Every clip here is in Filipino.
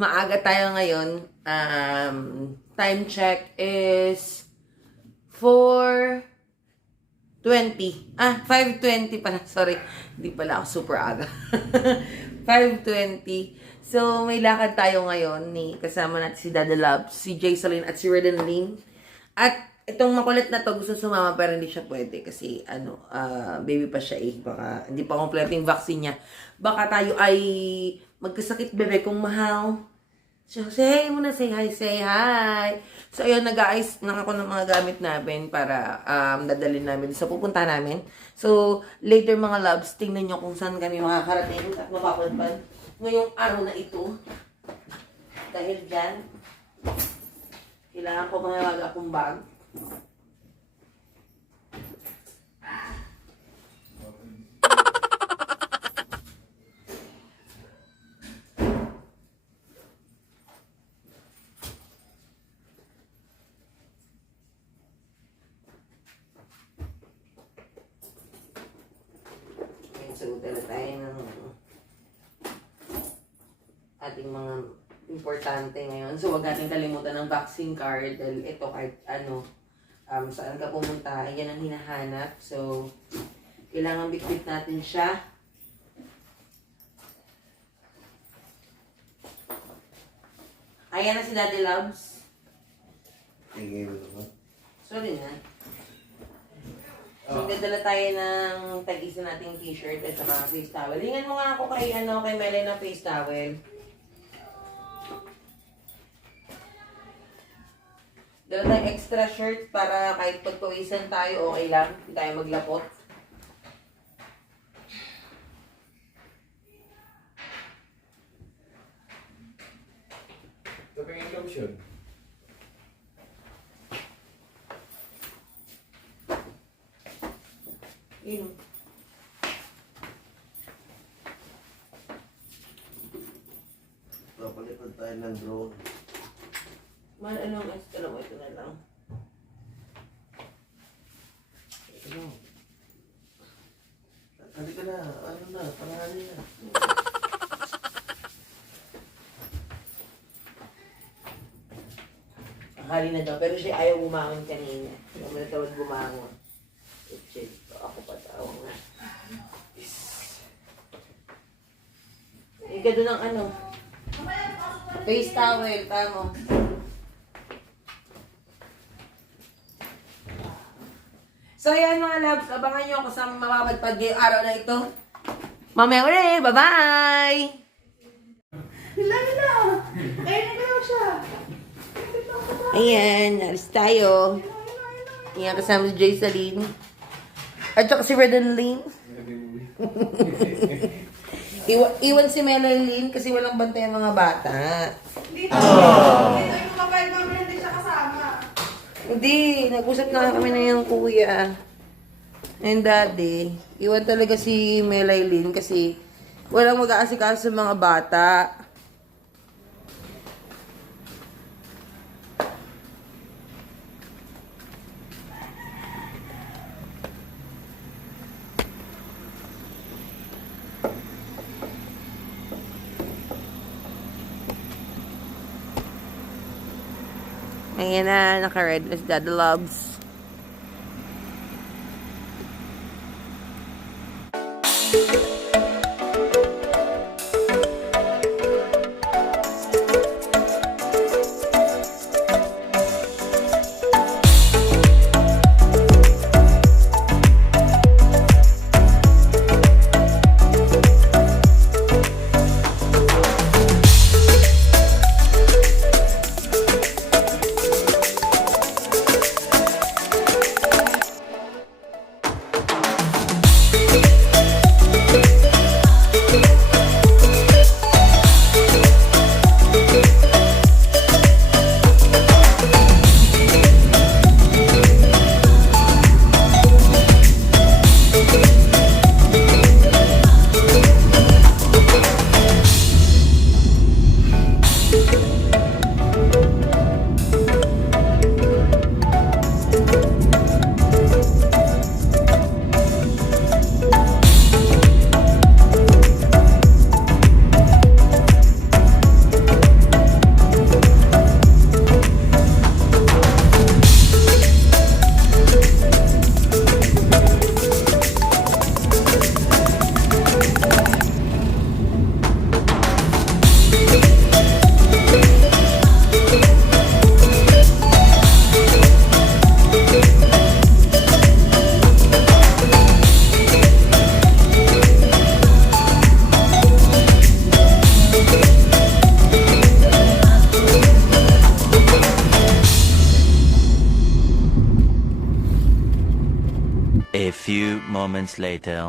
maaga tayo ngayon. Time check is 4:20. 5:20 pala. Sorry. Hindi pala ako super aga. 5:20. So, may lakad tayo ngayon kasama natin si Dada Labs, si Jaysalyn at si Redden Lynn. At itong makulit na to, gusto sumama pero hindi siya pwede kasi baby pa siya Baka hindi pa kompleto yung vaccine niya. Baka tayo ay magkasakit bebe kung mahal. So, say hi muna, say hi. So, ayun, nag-aayos na ako ng mga gamit namin para dadalhin namin sa pupunta namin. So, later mga loves, tingnan nyo kung saan kami makakarating at mapapadpad ngayong araw na ito. Dahil dyan, kailangan ko mga akong bag. So, dala tayo ng ating mga importante ngayon. So, huwag natin kalimutan ng vaccine card dahil ito kahit saan ka pumunta, yan ang hinahanap. So, kailangan bitbit natin siya. Ayan na si Daddy Loves. Sorry na. So, dadala tayo ng tag-isa nating t-shirt at saka face towel. Hingan mo nga ako kay Melay ng face towel. Dala tayong extra shirt para kahit pagpawisan tayo, okay lang. Hindi tayo maglapot. Ito pa yung lotion. Yun. Papalitan tayo ng drone. Alam mo, ito na lang. Ano? Halika na, pangalan na. Akali na daw, pero siya ayaw bumangon kanina. Hindi mo natawad bumangon. Shit, ako pa tao nga. Ika doon ang face towel, tamo. So yan mga loves, abangan nyo ako sa mapapadpad ngayong araw na ito. Mamaya ulit, bye-bye! Lagi na! Kaya na gano'n siya! Ayan, alis tayo. Ayan, kasama si Jaysalyn. At saka si Redden Lynn. Iwan si Melanie Lynn kasi walang bantay ang mga bata. Dito yung mabait mami hindi siya kasama. Hindi, nag-usap na kami na yung kuya and daddy. Iwan talaga si Melanie Lynn kasi walang mag-aasikaso sa mga bata. Ayan na, naka-red na si Daddy Loves. A few moments later.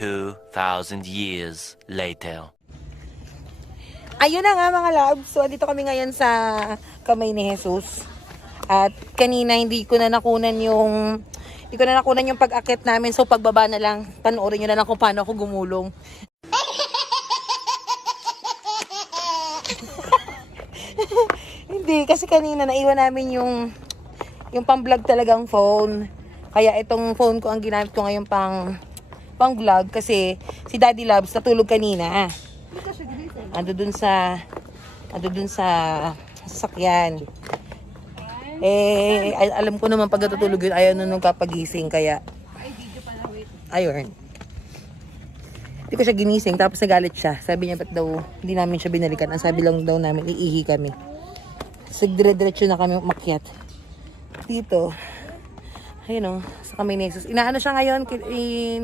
"2,000 years later." Ayun na nga mga loves. So, dito kami ngayon sa kamay ni Jesus. At kanina hindi ko na nakunan yung pag-akit namin. So, pagbaba na lang, panoorin nyo na lang kung paano ako gumulong. Hindi, kasi kanina naiwan namin yung pang-vlog talagang phone. Kaya itong phone ko ang ginamit ko ngayon pang-vlog kasi si Daddy Loves natulog kanina. Ando dun sa sasakyan. Alam ko naman pag natutulog yun, ayaw na nung kapagising, kaya ayun. Hindi ko siya ginising, tapos nagalit siya. Sabi niya, ba't daw hindi namin siya binalikan. Ang sabi lang daw namin, iihi kami. So, dire-diretso na kami umakyat. Dito, ayun o, sa kamay ni Jesus. Inaano siya ngayon,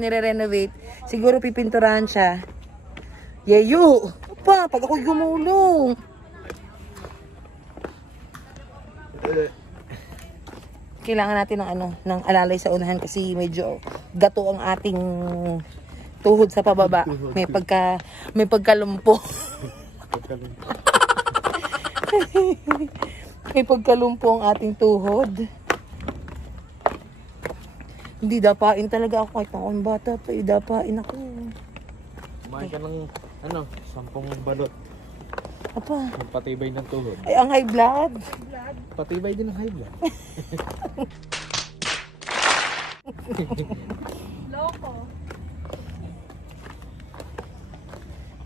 nire-renovate. Siguro pipinturahan siya. Yeyo! Pa, pag ako'y gumulong. Kailangan natin ng alalay sa unahan kasi medyo gato ang ating tuhod sa pababa. May pagkalumpo. May pagkalumpo ang ating tuhod. Hindi dapain talaga ako kahit akong bata pa, dapain ako. Kumain ka ng 10 balot. Apa? Ang patibay ng tuhod. Ay, ang high blood. Patibay din ng high blood. Loko.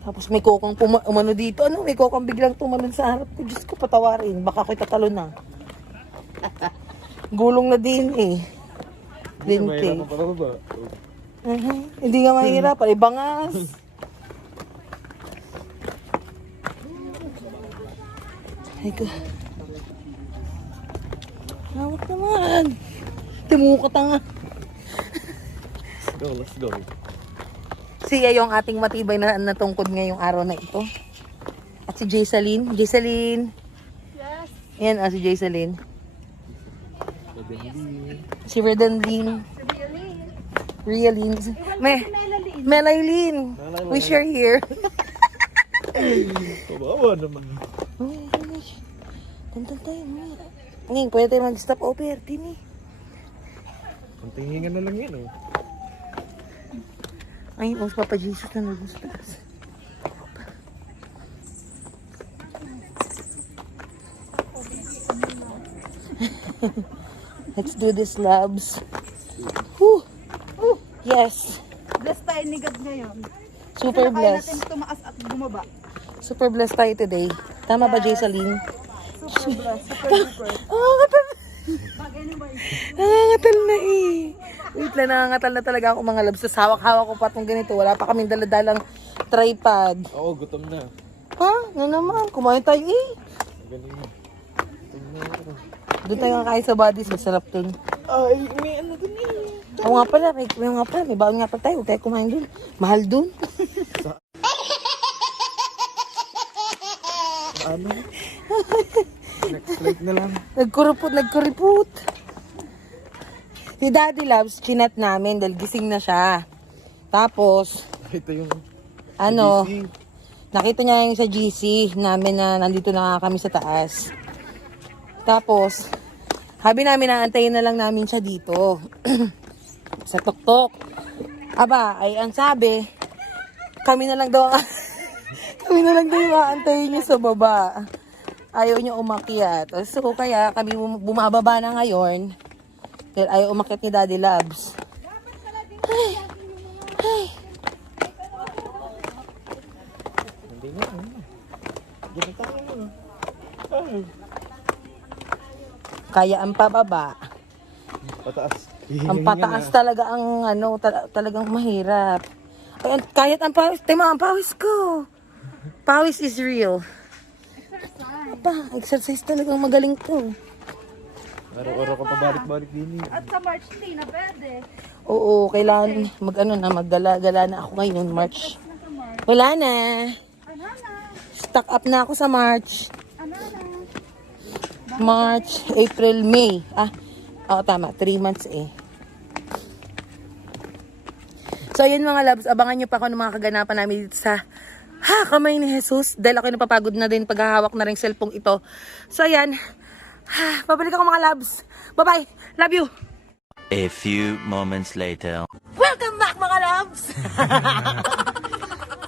Tapos may kokang umano dito. May kokang biglang tumalon sa harap ko. Diyos ko, patawarin. Baka ako'y tatalo na. Gulong na din eh. Linti. Hindi nga mahirap. Ay, bangas. Ay ko. Hawak naman. Timukat nga. Let's go. Siya yung ating matibay na natungkod ngayong araw na ito. At si Jaysaline. Jaysaline. Yes. Yan, si Jaysaline. Si Redenlin. Realin. Melaylin. We share here. Kawawa naman. Tantan tayo. Ngayon, pwede tayo mag-stop over. Tini. Ang tingingan na lang yan eh. Ay, ang Papa Jesus na nagustas. Let's do this, loves. Whew. Yes. Bless tayo ni God ngayon. Super Kaya blessed. natin tumaas at bumaba. Super blessed tayo today. Tama ba, Jaysaline? Super blessed. Super duper. Oh, Nangangatal na eh. Wait lang, nangangatal na talaga ako mga labs. Hawak-hawak ko pa itong ganito. Wala pa kaming daladalang tripod. Oo, gutom na. Ha? Nga naman, kumain tayo eh. Galing na. Gutom na ako. Doon tayo kakain sa bodies, masarap dun. Ay, may ano dun eh. Oo nga pala, may baon nga pala tayo. Huwag tayo kumain dun. Mahal dun. Ano? Next flight na lang. Nagkuripot. Si Daddy Loves, chinat namin dahil gising na siya. Tapos, Ito yung ano, DC. nakita niya yung sa GC namin na nandito na nga kami sa taas. Tapos, sabi namin naantayin na lang namin siya dito. Sa tuktok. Aba, ay ang sabi, kami na lang daw yung aantayin niya sa baba. Ayaw niya umakyat. So, kaya kami bumababa na ngayon. Dahil ayaw umakyat ni Daddy Loves. Hindi nga. Ganun tayo mo. Ay, Kaya ang pababa. pataas. Ang pataas talaga ang ano, talagang mahirap. Ay, kahit ang pawis, tema ang pawis ko. Pawis is real. Aba, exercise talagang magaling to. Araw-araw ka pabalik-balik din eh. At sa March, hindi na pwede. Oo, kailangan maggala-gala na ako ngayon, March. Wala na. Ano na? Stock up na ako sa March. Ano na? March, April, May. Oo, tama. 3 months eh. So, yun mga loves. Abangan nyo pa ako ng mga kaganapan namin dito sa kamay ni Jesus. Dahil ako napapagod na din paghahawak na rin cellphone ito. So, ayan. Pabalik ako mga loves. Bye-bye. Love you. A few moments later. Welcome back mga loves!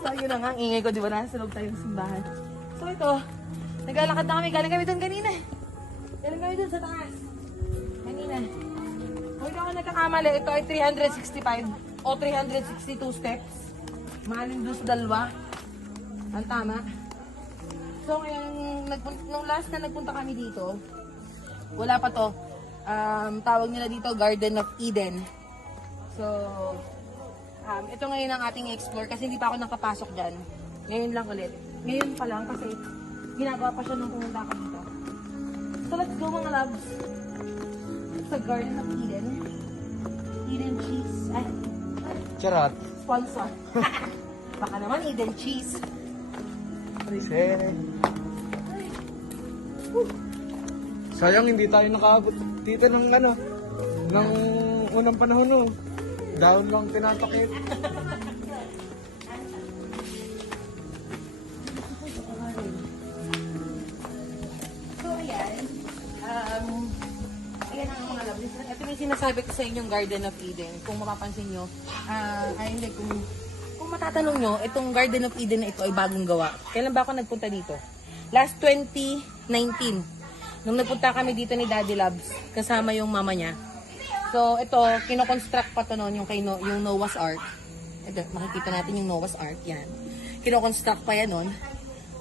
So, yun na nga. Ang ingay ko, di ba? Nasa loob tayo ng simbahan. So, ito. Naglalakad na kami. Galing kami doon kanina. Galing kami doon sa taas. Kanina. Kung ito ako nagkakamali, ito ay 365 o 362 steps. Mahalin doon sa dalawa. Ang tama. So, ngayon, nung last na nagpunta kami dito, wala pa to. Tawag nila dito Garden of Eden. So, ito ngayon ang ating explore kasi hindi pa ako nakapasok dyan. Ngayon lang ulit. Ngayon pa lang kasi ginagawa pa siya nung pumunta ako dito. So, let's go mga loves. Sa Garden of Eden. Eden cheese. Ay, Charot. sponsor. Baka naman Eden cheese. Sayang hindi tayo nakaabot dito ng ano, ng unang panahon no. Down lang tinatakip. So, ayan. Ayan ang mga lovely. Ito yung sinasabi ko sa inyong Garden of Eden. Kung mapapansin nyo, hindi, kung matatanong nyo, itong Garden of Eden na ito ay bagong gawa. Kailan ba ako nagpunta dito? Last 2019. Nung nagpunta kami dito ni Daddy Loves, kasama yung mama niya. So, ito, kinoconstruct pa to noon yung, yung Noah's Ark. Ito, makikita natin yung Noah's Ark, yan. Kinoconstruct pa yan noon.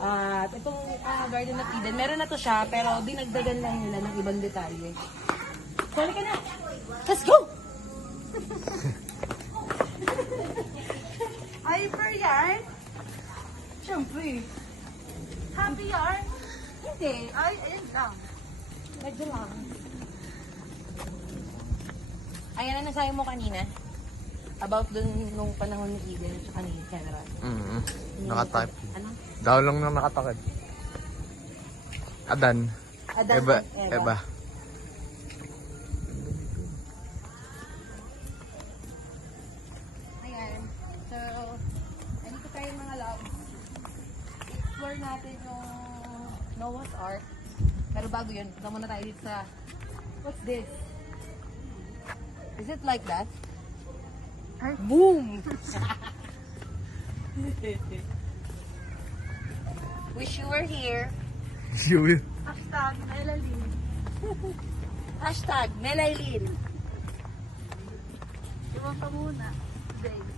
At itong Garden of Eden, meron na to siya, pero dinagdagan lang nila ng ibang detalye. So, halika na! Let's go! Hyper yarn? Siyempre. Happy yarn? Hindi. Ay, ayun lang. Medyo lang. Ayan ang nasabi mo kanina. About dun nung panahon ni Eden at saka ni General. Nakatype. Ano? Down lang na nakatakip. Adan. Adan Eba. at Eva. Eba. Ayan. So, andito tayo mga love. Explore natin yung Noah's Ark. Pero bago yun, punta muna tayo dito sa... What's this? Is it like that? Boom! Wish you were here. You Hashtag Melaline. Hashtag Melaylin. Iwan ka muna. Dave.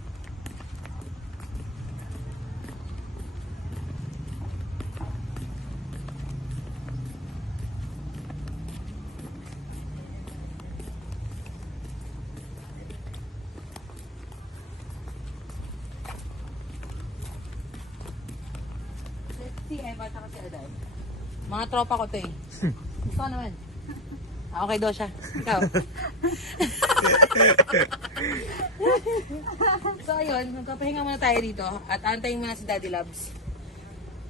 Mga tropa ko to eh. Gusto ko naman. Okay daw siya. Ikaw. So ayun, magpapahinga muna tayo dito at antayin muna si Daddy Labs.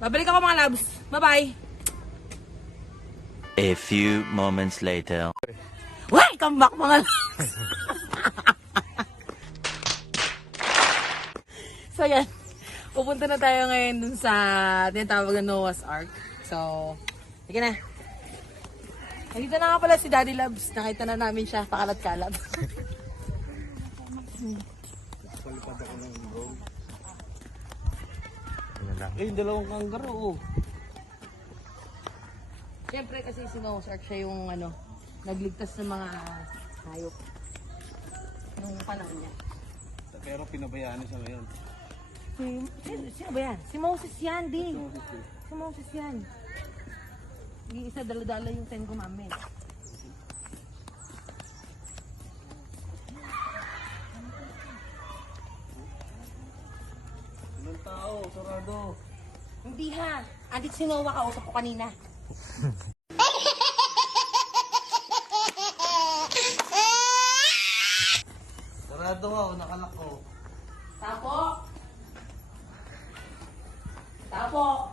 Babalik ako mga Labs. Bye-bye! A few moments later. Welcome back mga Labs! So yan, pupunta na tayo ngayon dun sa tinatawag na Noah's Ark. So, sige na. Nandito na nga pala si Daddy Labs. Nakita na namin siya, pakalat-kalat. Palipad ako ng drone. Eh, dalawang kangaroo. Siyempre kasi si Noah's Ark siya yung nagligtas ng mga hayop. Nung panahon niya. Pero pinabayaan niya siya ngayon. Sino ba yan? Si Moses yan, di. Si Moses yan. Yung isa dala-dala yung Ten Commandments. Ilang tao, sarado. Hindi ha. Andit si Noah, kausap ko kanina. Sarado ako, nakalak ko. Tapo! Tapo!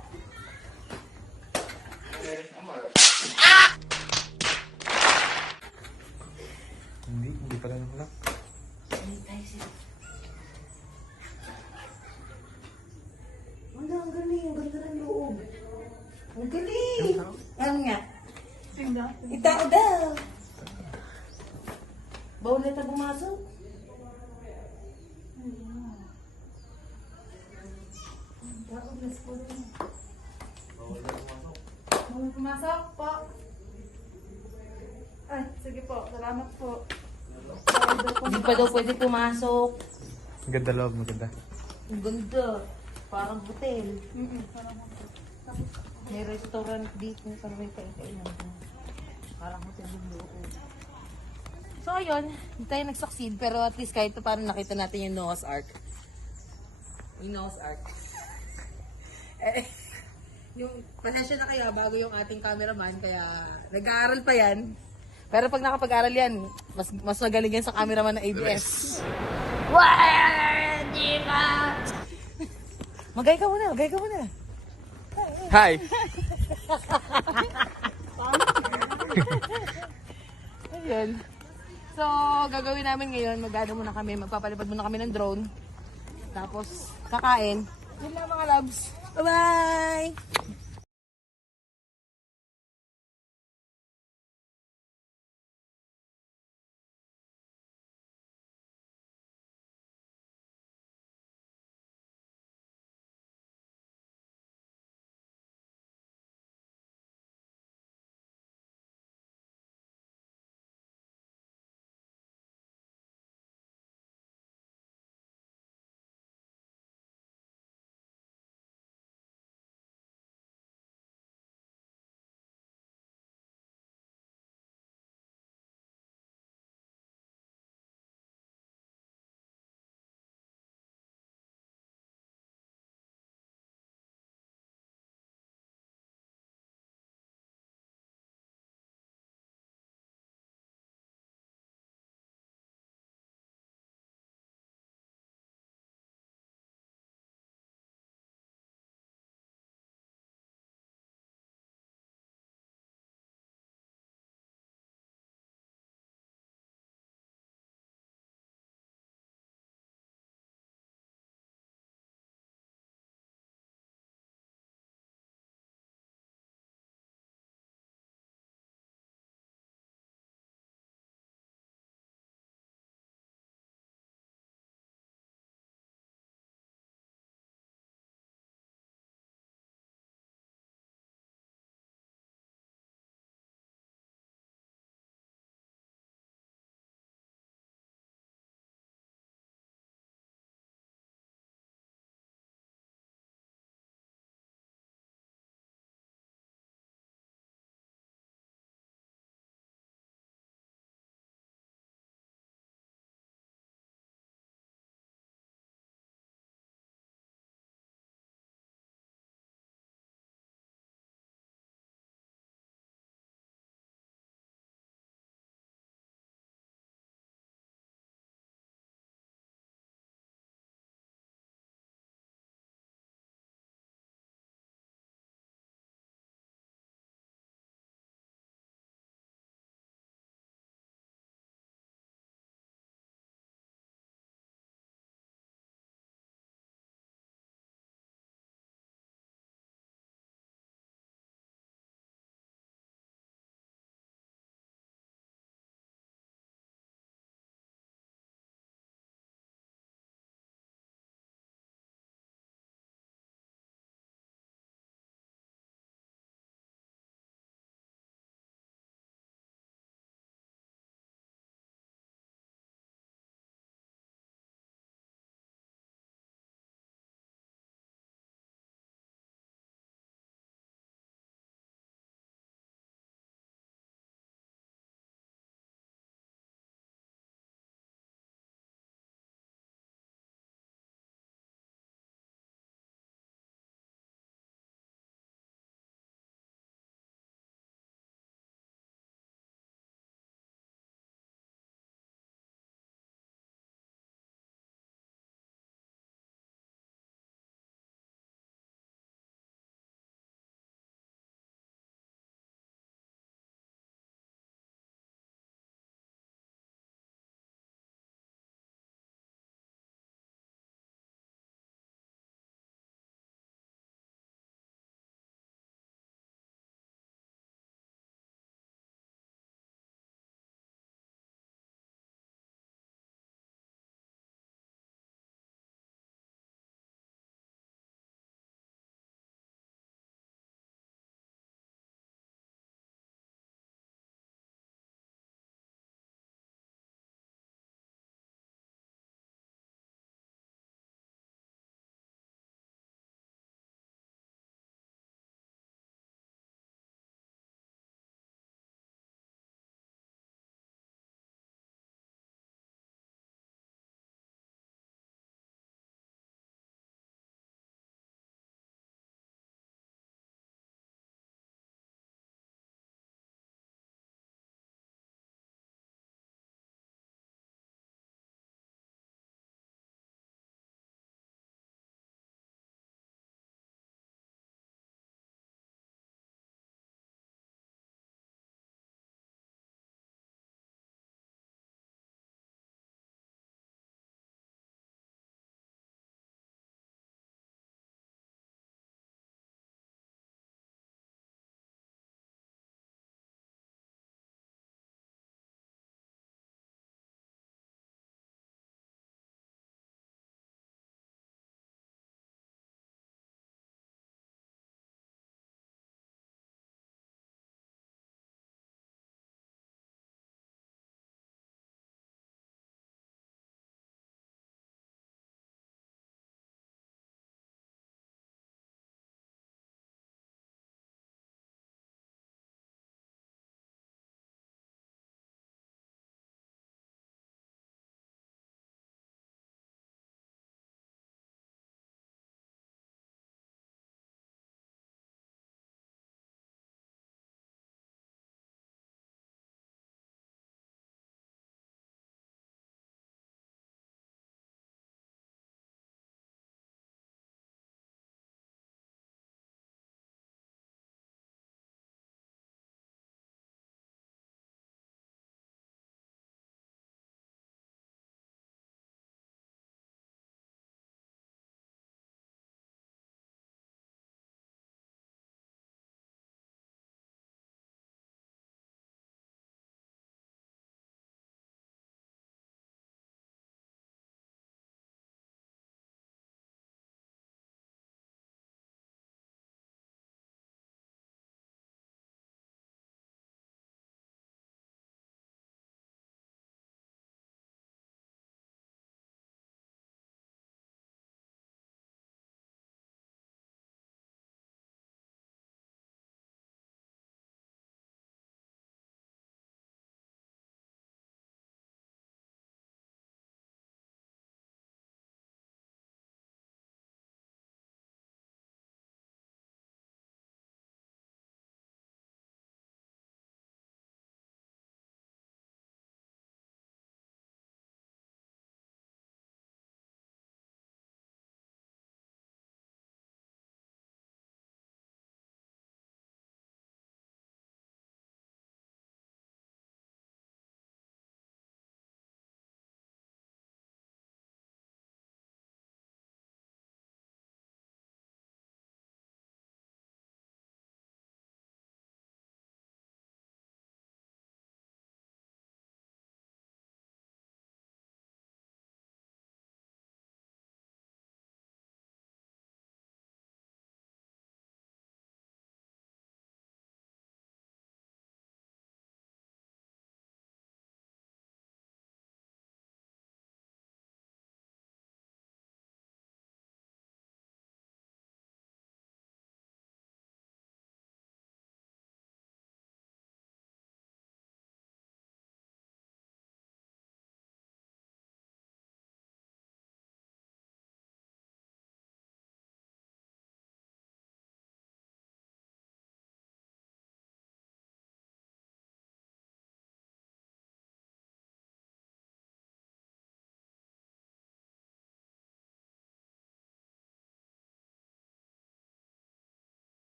Hindi pa rin nakalak. Hindi tayo siya. Wala, ang galing. Ang ganda ng loob. Ang galing! Ano nga? Itao daw! Bawal na tayo pumasok. Pumasok po. Ay, sige po. Salamat po. Hindi pa daw pwede pumasok. Maganda loob, maganda. Ang ganda. Parang hotel. May restaurant dito. Parang may kainan. Parang hotel yung loob. So ayun, hindi tayo nag-succeed. Pero at least kahit paano nakita natin yung Noah's Ark. Yung Noah's Ark. Yung pasensya na kaya bago yung ating cameraman. Kaya nag-aaral pa yan. Pero pag nakapag-aral yan, mas magaling yan sa cameraman ng ABS. Di ka! Magay ka muna, magay ka muna. Hi! Ayun. So, gagawin namin ngayon, muna kami, magpapalipad muna kami ng drone. Tapos, kakain. Yun lang mga loves. Bye-bye!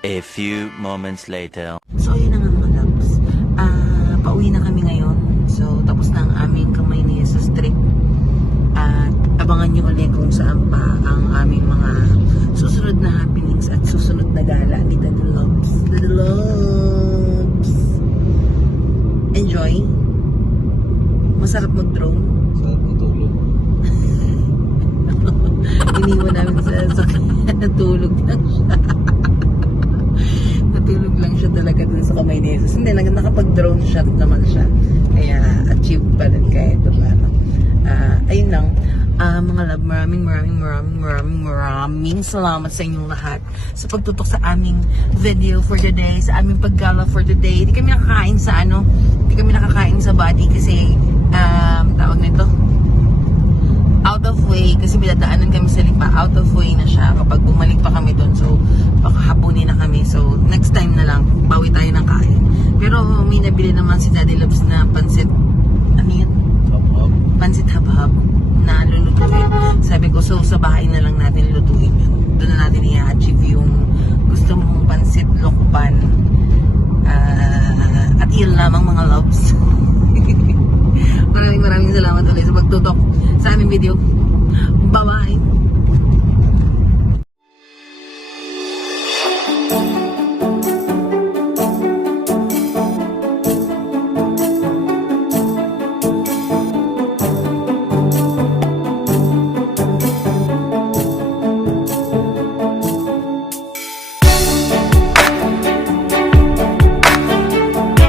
A few moments later. So, ayun na nga mga loves. Pauwi na kami ngayon. So, tapos na ang aming kamay ni Jesus trip. At abangan nyo ulit kung saan pa ang aming mga susunod na happenings at susunod na gala ni Daddy Loves. Daddy Loves! Enjoy! Masarap mag-drone. Sarap matulog. Iniwan namin sa sakyan. Natulog lang siya. Natulog lang siya talaga dun sa kamay ni Jesus. Hindi, nakapag-drone shot naman siya. Kaya achieve pa rin kahit paano. Ayun lang. Mga love, maraming salamat sa inyong lahat sa pagtutok sa aming video for the day, sa aming paggala for the day. Hindi kami nakakain sa body kasi tawag nito out of way, kasi binadaanan kami sa Lipa. Out of way na siya kapag bumalik pa kami doon. So, baka hapunin na kami. So, next time na lang, bawi tayo ng kain. Pero, may nabili naman si Daddy Loves na pansit. Ano yun? Pansit hab-hab na lulutuin. Sabi ko, so sa bahay na lang natin lutuin yun. Doon na natin i-achieve yung gusto mong pansit lokban. At yun lamang mga loves. Maraming salamat ulit sa pagtutok sa aming video. Bye-bye!